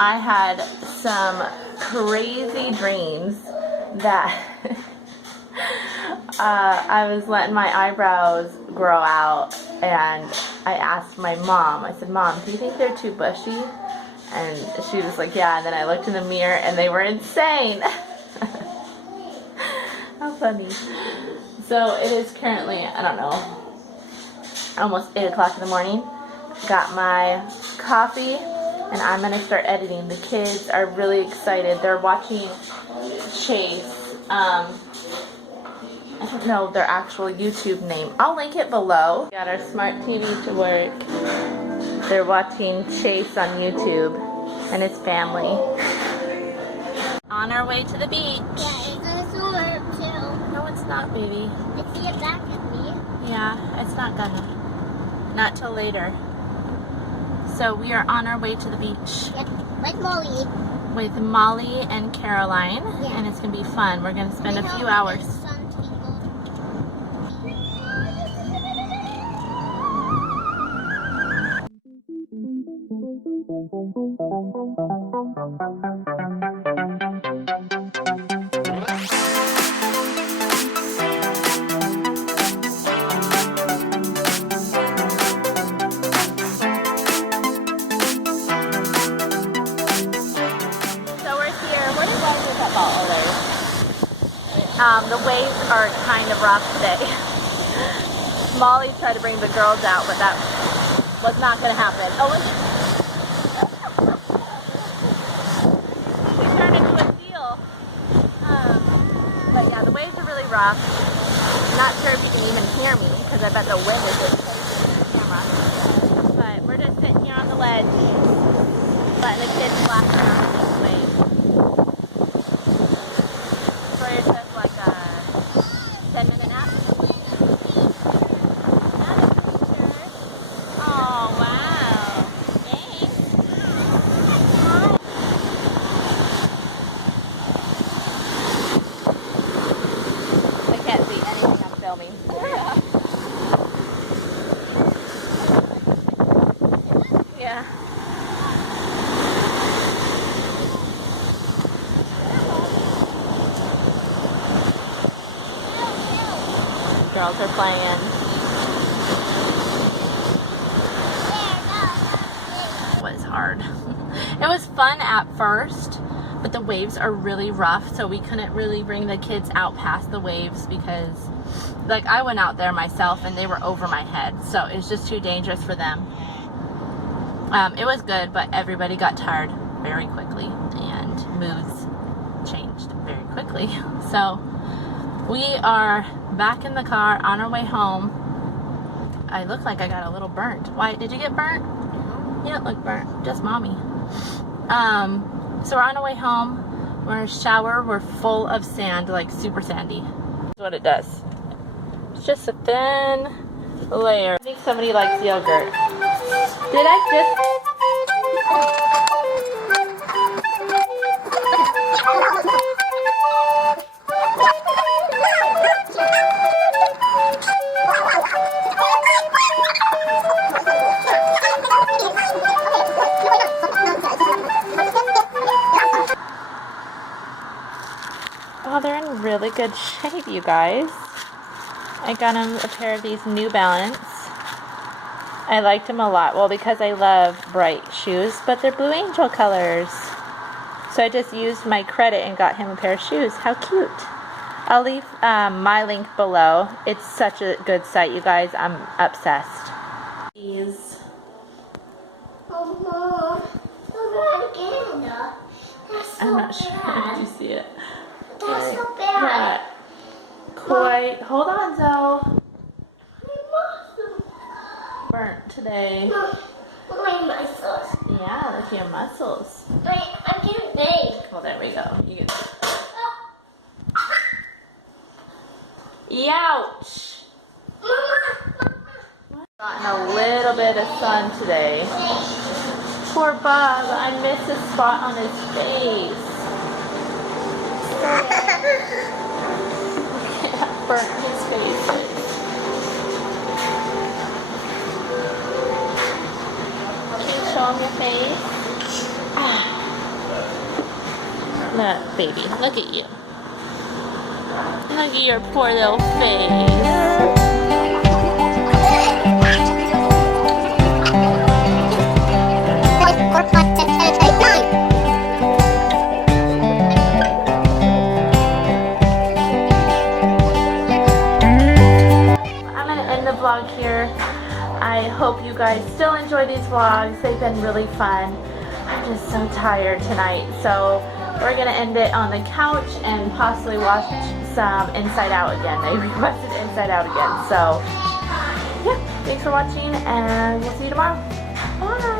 I had some crazy dreams that I was letting my eyebrows grow out, and I asked my mom, I said, "Mom, do you think they're too bushy?" And she was like, "Yeah." And then I looked in the mirror and they were insane. How funny. So it is currently, I don't know, almost 8 o'clock in the morning. Got my coffee and I'm gonna start editing. The kids are really excited. They're watching Chase. I don't know their actual YouTube name. I'll link it below. Got our smart TV to work. They're watching Chase on YouTube and his family. On our way to the beach. Yeah, it's a swim too. No, it's not, baby. I see it back at me. Yeah, it's not gonna. Not till later. So we are on our way to the beach. Yep, with Molly. With Molly and Caroline. Yeah. And it's gonna be fun. We're gonna spend a few hours. The waves are kind of rough today. Molly tried to bring the girls out, but that was not going to happen. Oh, we turned into a seal. But yeah, the waves are really rough. Not sure if you can even hear me because I bet the wind is just crazy in the camera. But we're just sitting here on the ledge, letting the kids splash around in these waves. So it's just like a 10-minute nap. Oh, wow. Thanks. I can't see anything I'm filming. Yeah. Girls are playing. It was hard. It was fun at first, but the waves are really rough, so we couldn't really bring the kids out past the waves because, like, I went out there myself and they were over my head, so it's just too dangerous for them. It was good, but everybody got tired very quickly and moods changed very quickly. So we are back in the car on our way home. I look like I got a little burnt. Why, did you get burnt? You don't look burnt, just mommy. So we're on our way home. We're in a shower. We're full of sand, like super sandy. That's what it does. It's just a thin layer. I think somebody likes yogurt. Did I just... Oh, they're in really good shape, you guys. I got them a pair of these New Balance. I liked them a lot. Well, because I love bright shoes, but they're Blue Angel colors. So I just used my credit and got him a pair of shoes. How cute. I'll leave my link below. It's such a good site, you guys. I'm obsessed. These. I'm not sure if you see it. That's so bad. Quite. Hold on, Zoe. Burnt today. My muscles. Yeah, look at your muscles. I'm getting big. Well, there we go. You can see. Youch! Gotten a little bit of sun today. Poor Bob, I missed a spot on his face. Burnt his face. on your face? Look, baby, look at you. Look at your poor little face. Vlog here. I hope you guys still enjoy these vlogs. They've been really fun. I'm just so tired tonight, so we're gonna end it on the couch and possibly watch some Inside Out again. They requested Inside Out again, so yeah, thanks for watching and we'll see you tomorrow. Bye.